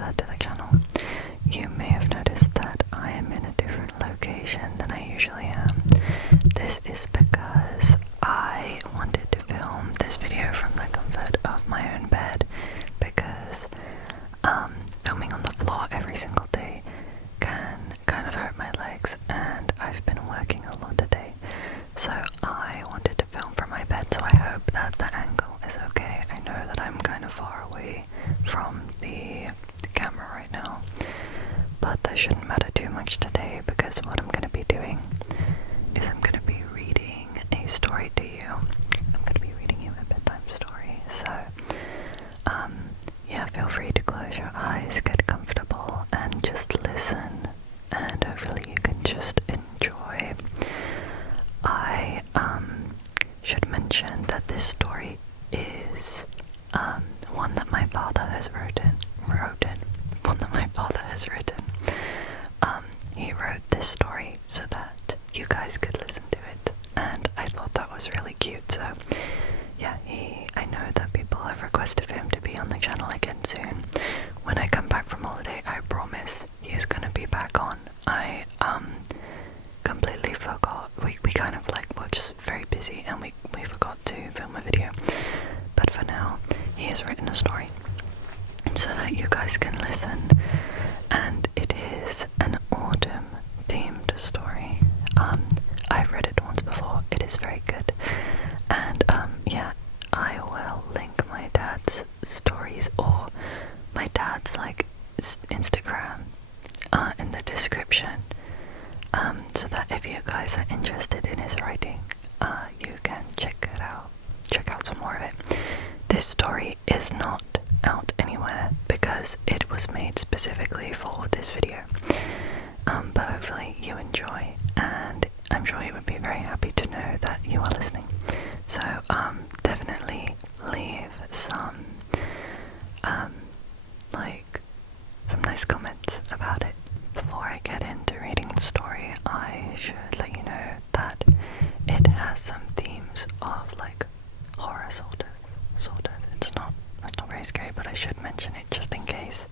regular to the channel, you may have noticed that I am in a different location than I usually am. This is because I wanted to film this video from the comfort of my own bed, because filming on the floor every single day can kind of hurt my legs, and I've been working a lot today, so I wanted to film from my bed. So I hope that the angle is okay. I know that I'm kind of far away from the camera right now, but that shouldn't matter too much today, because what I'm going to be doing is I'm going to be reading a story to you. I'm going to be reading you a bedtime story, so yeah, feel free to close your eyes, get comfortable, and just listen, and hopefully you can just enjoy. I should mention that this story is one that my father has written. He wrote this story so that you guys could listen to it, and I thought that was really cute. So yeah, I know that people have requested for him to be on the channel again soon. When I come back from holiday, I promise he is gonna be back on. I completely forgot. We kind of were just very busy, and we forgot to film a video. But for now, he has written a story so that you guys can listen, and it is an autumn themed story. I've read it once before. It is very good, and yeah, I will link my dad's stories or my dad's Instagram in the description, so that if you guys are interested in his writing, you can check out some more of it. This story is not out anywhere because it was made specifically for this video, but hopefully you enjoy, and I'm sure he would be very happy to know that you are listening. So definitely leave some some nice comments about it. Before I get into reading the story, I should let you know that it has some themes of horror, sort of. It's not very scary, but I should mention it just in case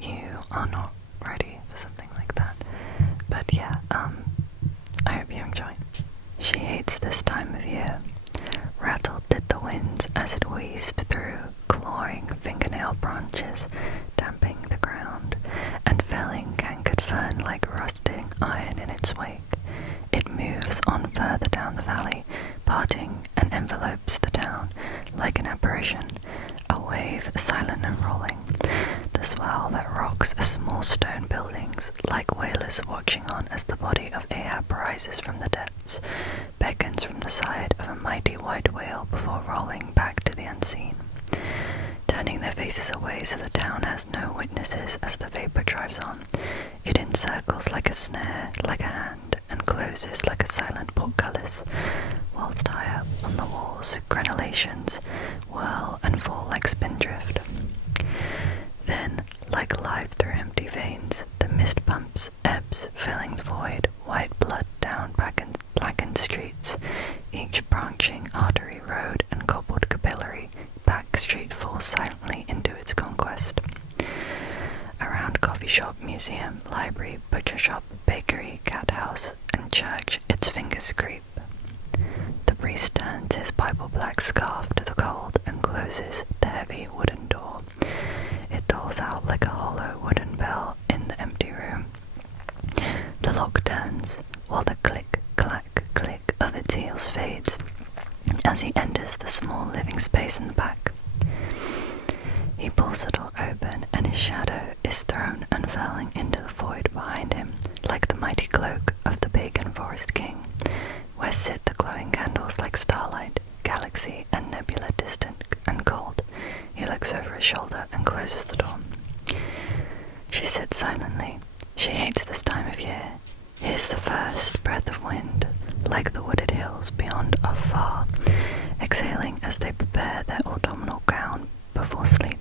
you are not ready for something like that. But yeah, I hope you enjoy. She hates this time of year. Rattled did the winds as it wheezed through, clawing fingernail branches, damping the ground, and felling cankered fern like rusting iron in its wake. It moves on further down the valley, parting and envelopes the town like an apparition, a wave silent and rolling. The swell that rocks small stone buildings, like whalers watching on as the body of Ahab rises from the depths, beckons from the side of a mighty white whale before rolling back to the unseen. Turning their faces away so the town has no witnesses as the vapor drives on, it encircles like a snare, like a hand, and closes like a silent portcullis, whilst high up on the walls crenellations whirl and fall like spindrift. Then, like life through empty veins, the mist pumps, ebbs, filling the void, white blood down blackened streets, each branching artery, road, and cobbled capillary, back street falls silently into its conquest. Around coffee shop, museum, library, butcher shop, bakery, cat house, and church, its fingers creep. The priest turns his Bible-black scarf to the cold and closes the heavy wooden door. It tolls out like a hollow wooden bell in the empty room. The lock turns, while the click, clack, click of its heels fades as he enters the small living space in the back. He pulls the door open, and his shadow is thrown unfurling into the void behind him, like the mighty cloak of the pagan forest king, where sit the glowing candles like starlight, galaxy, and nebula distant and cold. He looks over his shoulder and closes the door. She sits silently. She hates this time of year. Here's the first breath of wind, like the wooded hills beyond are far, exhaling as they prepare their autumnal gown before sleep.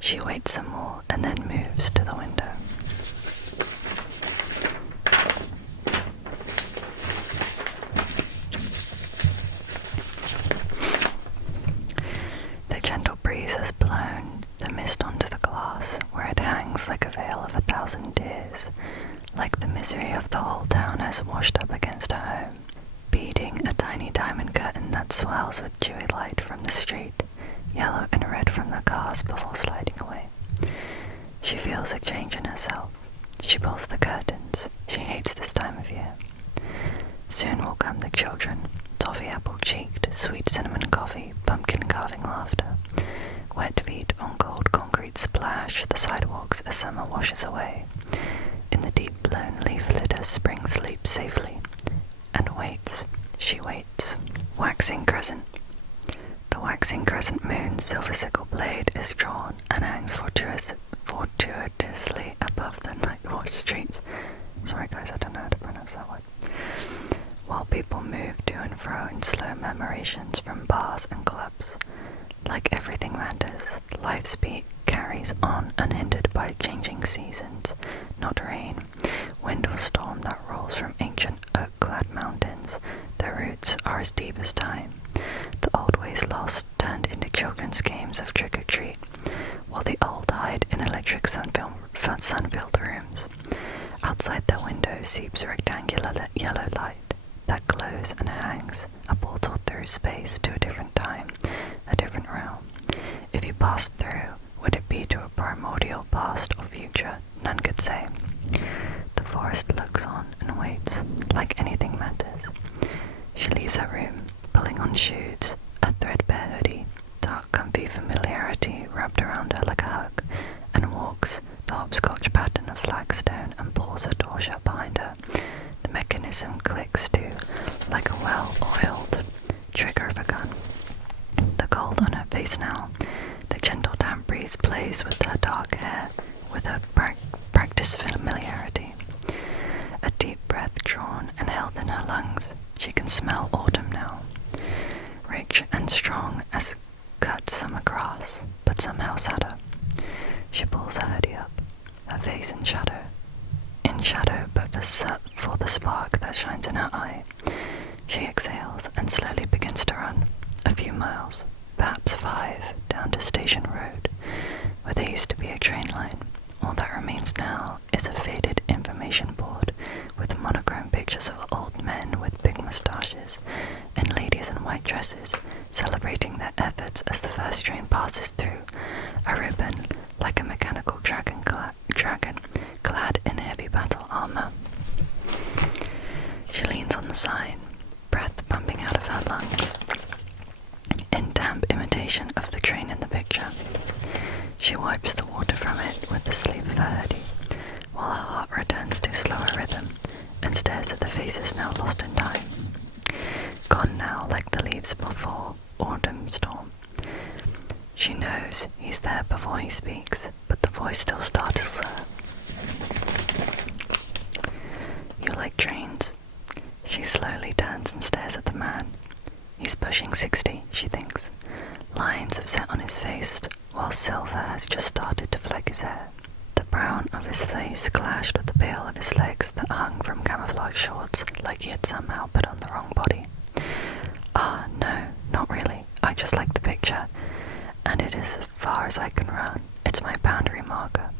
She waits some more and then moves to the window. The gentle breeze has blown the mist onto face, like the misery of the whole town has washed up against her home, beading a tiny diamond curtain that swells with dewy light from the street, yellow and red from the cars before sliding away. She feels a change in herself. She pulls the curtains. She hates this time of year. Soon will come the children, toffee apple-cheeked, sweet cinnamon coffee, pumpkin carving laughter, wet feet on cold concrete splash the sidewalks as summer washes away. In the deep blown leaf litter spring sleeps safely, and waits. She waits. Waxing crescent. The waxing crescent moon's silver sickle blade is drawn and hangs fortuitously above the night-washed streets. Sorry guys, I don't know how to pronounce that word. While people move to and fro in slow murmurations from bars and clubs. Like everything matters, life's beat carries on unhindered by changing seasons, not rain, wind or storm that rolls from ancient oak-clad mountains. Their roots are as deep as time. The old ways lost turned into children's games of trick-or-treat, while the old hide in electric sun-filled rooms. Outside their window seeps rectangular yellow light that glows and hangs, a portal through space to a different time, a different realm. If you passed through, would it be to a primordial past or future? None could say. The forest looks on and waits, like anything matters. She leaves her room, pulling on shoes, a threadbare hoodie, dark comfy familiarity wrapped around her like a hug, and walks the hopscotch pattern of flagstone and pulls her door shut behind her. The mechanism clicks too, like a well-oiled trigger of a gun. The cold on her face now, the gentle damp breeze plays with her dark hair, with her practiced familiarity. A deep breath drawn and held in her lungs, she can smell autumn now. Rich and strong as cut summer grass, but somehow sadder. She pulls her hoodie up, her face in shadow. In shadow, but for the spark that shines in her eye. She exhales and slowly begins to run, a few miles, perhaps 5, down to Station Road, where there used to be a train line. All that remains now is a faded information board with monochrome pictures of old men with big moustaches and ladies in white dresses celebrating their efforts as the first train passes through, a ribbon like a mechanical dragon clad in heavy battle armor. She leans on the sign, breath pumping out of her lungs, in damp imitation of the train in the picture. She wipes the water from it with the sleeve of her hoodie, while her heart returns to slower rhythm, and stares at the faces now lost in time. Gone now like the leaves before autumn storm. She knows he's there before he speaks, but the voice still startles her. You like trains? She slowly turns and stares at the man. He's pushing 60, she thinks. Lines have set on his face, while silver has just started to fleck his hair. The brown of his face clashed with the pale of his legs that hung from camouflage shorts like he had somehow put on the wrong body. Ah, no, not really. I just like the picture, and it is as far as I can run. It's my boundary marker.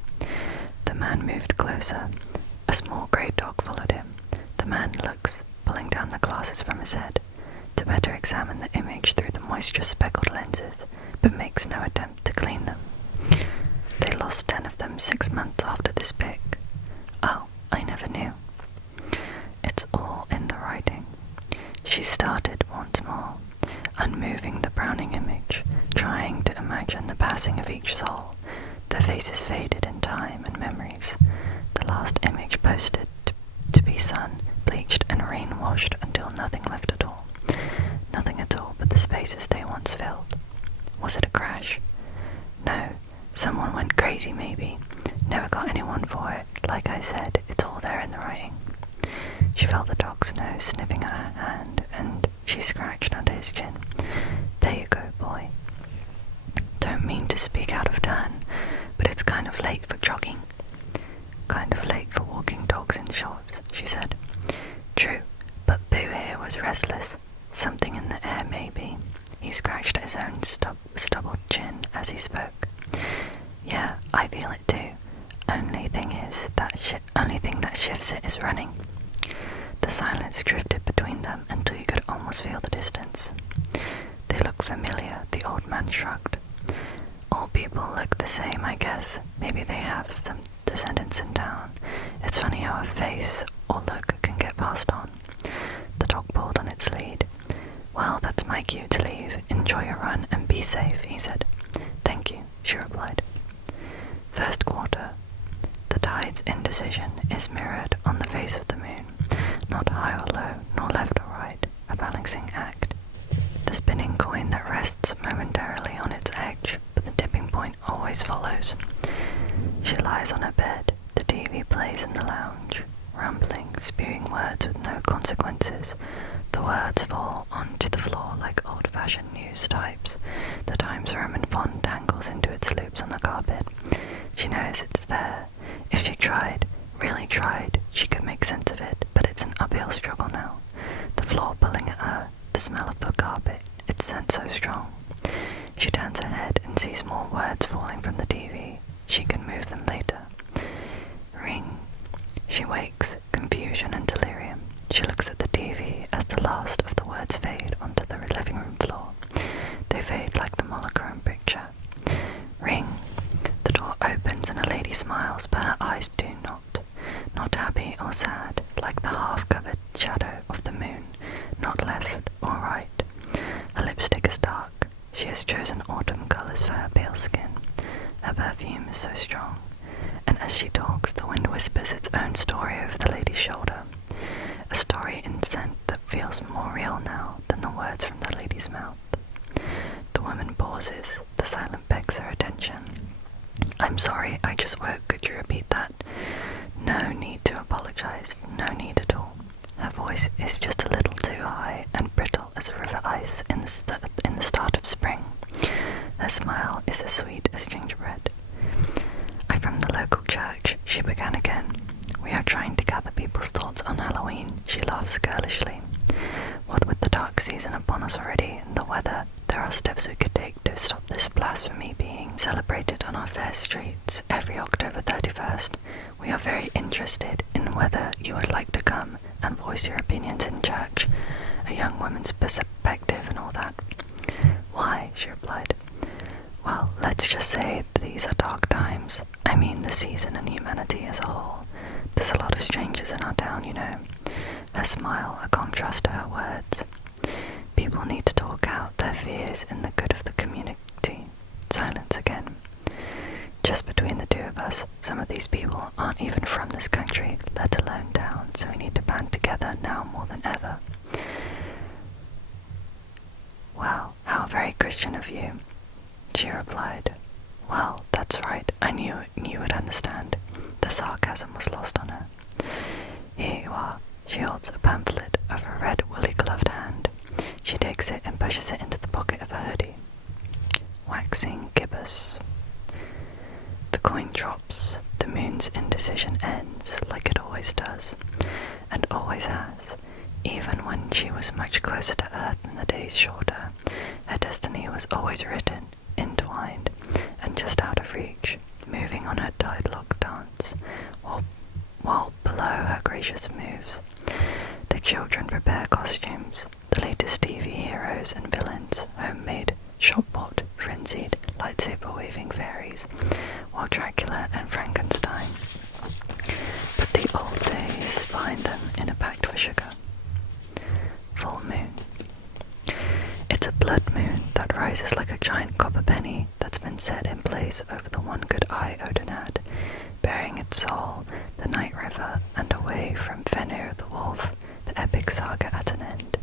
The man moved closer. A small grey dog followed him. The man looks, pulling down the glasses from his head, to better examine the image through the moisture-speckled lenses, but makes no attempt to clean them. They lost 10 of them 6 months after this pic. Oh, I never knew. It's all in the writing. She started once more, unmoving the browning image, trying to imagine the passing of each soul. Their faces faded in time and memories. The last image posted to be sun, bleached and rain-washed until nothing left at all. Nothing at all but the spaces they once filled. Was it a crash? No, someone went crazy maybe. Never got anyone for it. Like I said, it's all there in the writing. She felt the dog's nose sniffing her hand, and she scratched under his chin. There you go, boy. Don't mean to speak out of turn, but it's kind of late for jogging. Kind of late for walking dogs in shorts, she said. True, but Boo here was restless. Something in the air, maybe. He scratched at his own stubbled chin as he spoke. Yeah, I feel it too. only thing that shifts it is running. The silence drifted between them until you could almost feel the distance. They look familiar, the old man shrugged. All people look the same, I guess. Maybe they have some descendants in town. It's funny how a face or look can get passed on. The dog pulled on its lead. Well, that's my cue to leave. Enjoy your run and be safe, he said. Thank you, she replied. First quarter. The tide's indecision is mirrored on the face of the moon, not high or low, nor left or right, a balancing act. The spinning coin that rests momentarily on its edge, but the tipping point always follows. She lies on her bed, the TV plays in the lounge, rambling, spewing words with no consequences. The words fall onto the floor like old-fashioned news types. The Times Roman font tangles into its loops on the carpet. She knows it's there. If she tried, really tried, she could make sense of it, but it's an uphill struggle now. The floor pulling at her, the smell of the carpet, its scent so strong. She turns her head and sees more words falling from the TV. She can move them later. Ring. She wakes, confusion and delirium. She looks at the TV as the last of the words fade onto the living room floor. They fade like the monochrome picture. Ring. The door opens and a lady smiles, but her eyes do not. Not happy or sad, like the half-covered shadow of the moon, not left or right. Her lipstick is dark. She has chosen autumn colours for her pale skin. Her perfume is so strong, and as she talks, the wind whispers its own story over the lady's shoulder. A story in scent that feels more real now than the words from the lady's mouth. The woman pauses. The silence begs her attention. I'm sorry, I just woke. Could you repeat that? No need to apologize. No need at all. Her voice is just a little too high and brittle as river ice in the start of spring. Her smile is as sweet as gingerbread. I'm from the local church, she began again. We are trying to gather people's thoughts on Halloween, she laughs girlishly. What with the dark season upon us already and the weather, there are steps we could take to stop this blasphemy being celebrated on our fair streets every October 31st. We are very interested in whether you would like to come and voice your opinions in church, a young woman's perspective and all that. Why? She replied. Well, let's just say these are dark times. I mean the season and humanity as a whole. There's a lot of strangers in our town, you know. Her smile, a contrast to her words. People need to talk out their fears in the good of the community. Silence again. Just between the two of us, some of these people aren't even from this country, let alone town, so we need to band together now more than ever. Well, how very Christian of you, she replied. Well, that's right, I knew you would understand. The sarcasm was lost on her. Here you are. She holds a pamphlet of her red woolly-gloved hand. She takes it and pushes it into the pocket of her hoodie. Waxing gibbous. The coin drops. The moon's indecision ends, like it always does, and always has. Even when she was much closer to Earth and the days shorter, her destiny was always written, entwined, and just out of reach, moving on her tide-locked dance, while below her gracious moves. The children prepare costumes, the latest TV heroes and villains, homemade, shop-bought, frenzied, lightsaber-waving fairies, while Dracula and Frankenstein put the old days behind them in a pact for sugar. Full moon. It's a blood moon that rises like a giant copper penny that's been set in place over the one good eye Odin had, bearing its soul, the night river, and away from Fenrir the wolf, the epic saga at an end.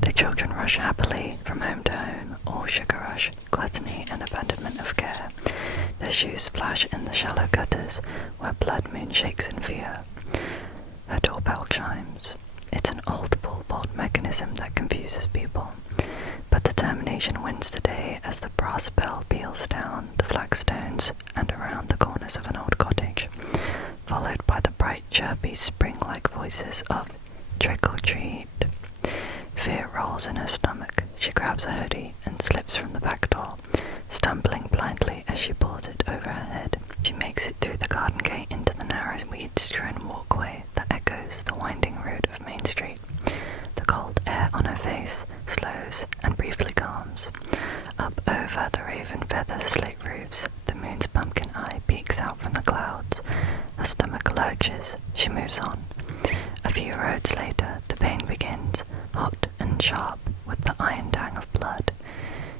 The children rush happily from home to home, all sugar rush, gluttony and abandonment of care. Their shoes splash in the shallow gutters where blood moon shakes in fear. Her doorbell chimes. It's an old bull-bolt mechanism that confuses people, but determination wins today as the brass bell peals down the flagstones and around the corners of an old cottage, followed by the bright, chirpy, spring-like voices of trick or treat. Fear rolls in her stomach. She grabs a hoodie and slips from the back door, stumbling blindly as she pulls it over her head. She makes it through the garden gate into the narrow weed-strewn walkway that echoes the winding route of Main Street. The cold air on her face slows and briefly calms. Up over the raven-feather slate roofs, the moon's pumpkin eye peeks out from the clouds. Her stomach lurches. She moves on. A few roads later, the pain begins, hot and sharp, with the iron tang of blood.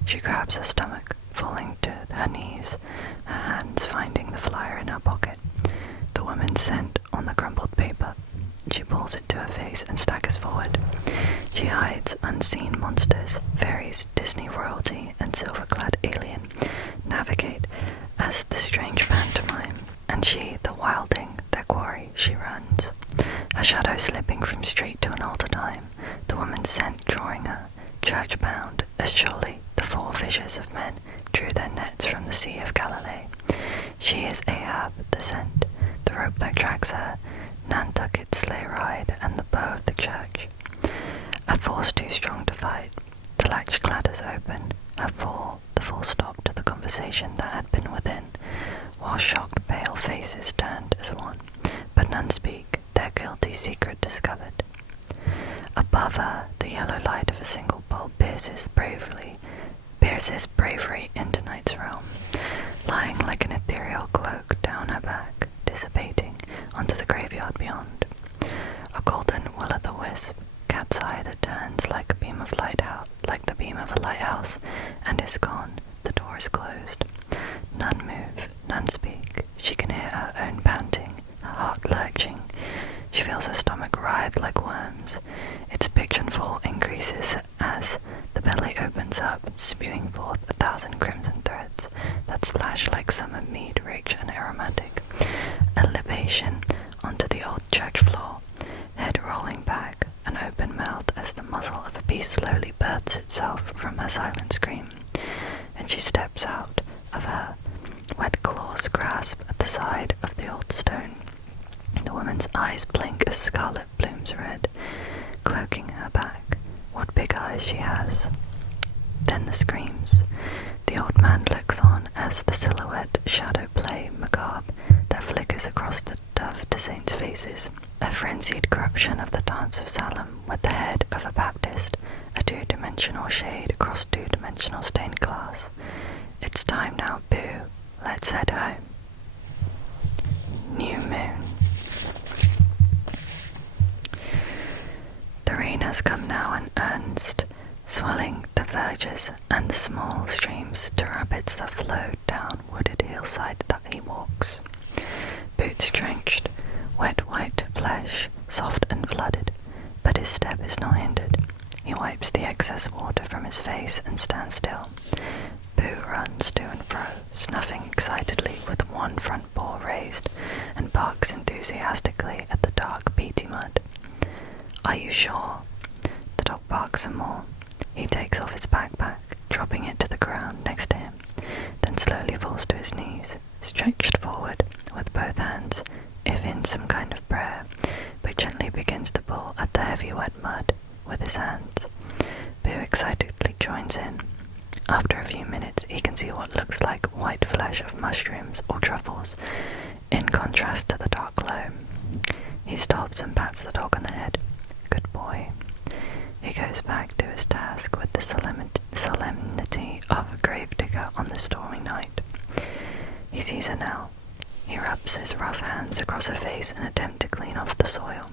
She grabs her stomach, falling to her knees, her hands finding the flyer in her pocket. The woman's scent on the crumpled paper. She pulls it to her face and staggers forward. She hides unseen monsters, fairies, Disney royalty, and silver-clad alien navigate as the strange pantomime, and she, the wilding, their quarry, she runs. Her shadow slipping from street to an older time, the woman's scent drawing her, church-bound, as surely the four fishers of men drew their nets from the Sea of Galilee. She is Ahab, the scent, the rope that drags her, Nantucket's sleigh ride, and the bow of the church. A force too strong to fight. The latch clatters open, the full stop to the conversation that had been within, while shocked pale faces turned as one, but none speak, their guilty secret discovered. Above her, the yellow light of a single bulb pierces bravery into night's realm, lying like an ethereal cloak down her back, dissipating onto the graveyard beyond. A golden will-o'-the-wisp, cat's eye that turns like the beam of a lighthouse, and is gone. The door is closed. None move, none speak. She can hear her own panting, her heart lurching. She feels her stomach writhe like worms. Its pigeonful increases as the belly opens up, spewing forth 1,000 crimson threads that splash like summer mead, rich and aromatic. A libation onto the old church floor, head rolling back, an open mouth as the muzzle of a beast slowly births itself from her silent scream, and she steps out of her wet claws grasp at the side of the old stone. The woman's eyes blink as scarlet blooms red, cloaking her back. What big eyes she has. Then the screams. The old man looks on as the silhouette shadow play macabre that flickers across the dove to saints' faces. A frenzied corruption of the dance of Salem with the head of a Baptist, a two-dimensional shade across two-dimensional stained glass. It's time now, boo. Let's head home. New moon. The rain has come now in earnest, swelling the verges and the small streams to rapids that flow down wooded hillside that he walks. Boots drenched, wet white flesh, soft and flooded, but his step is not hindered. He wipes the excess water from his face and stands still. Boo runs to and fro, snuffing excitedly with one front paw raised, and barks enthusiastically at the dark peaty mud. Are you sure? The dog barks some more. He takes off his backpack, dropping it to the ground next to him, then slowly falls to his knees, stretched forward with both hands, if in some kind of prayer, but gently begins to pull at the heavy wet mud with his hands. Boo excitedly joins in. After a few minutes, he can see what looks like white flesh of mushrooms or truffles, in contrast to the dark glow. He stops and pats the dog on the head. Good boy. He goes back to his task with the solemnity of a gravedigger on the stormy night. He sees her now. He rubs his rough hands across her face in an attempt to clean off the soil,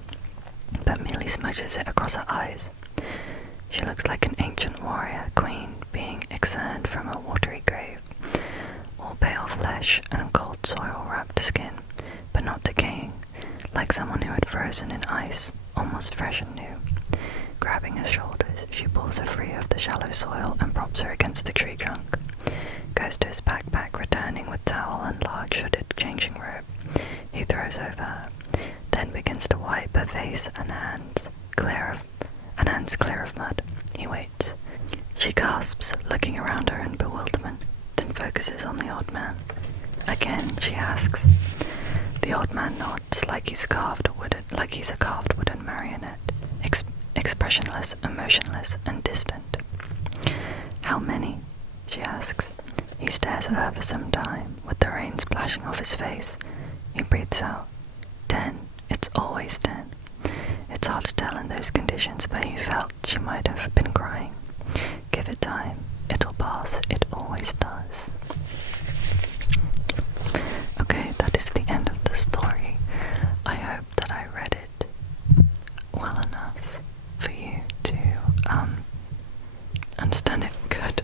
but merely smudges it across her eyes. She looks like an ancient warrior queen being exhumed from a watery grave, all pale flesh and cold soil-wrapped skin, but not decaying, like someone who had frozen in ice, almost fresh and new. Grabbing her shoulders, she pulls her free of the shallow soil and props her against the tree trunk. Goes to his backpack, returning with towel and large hooded changing robe. He throws over her, then begins to wipe her face and hands clear of mud. He waits. She gasps, looking around her in bewilderment, then focuses on the old man. Again, she asks. The old man nods like he's a carved wooden marionette, expressionless, emotionless, and distant. How many? She asks. He stares at her for some time, with the rain splashing off his face. He breathes out. 10. It's always 10. It's hard to tell in those conditions, but he felt she might have been crying. Give it time. It'll pass. It always does. Okay, that is the end of the story. I hope that I read it well enough for you to understand it good.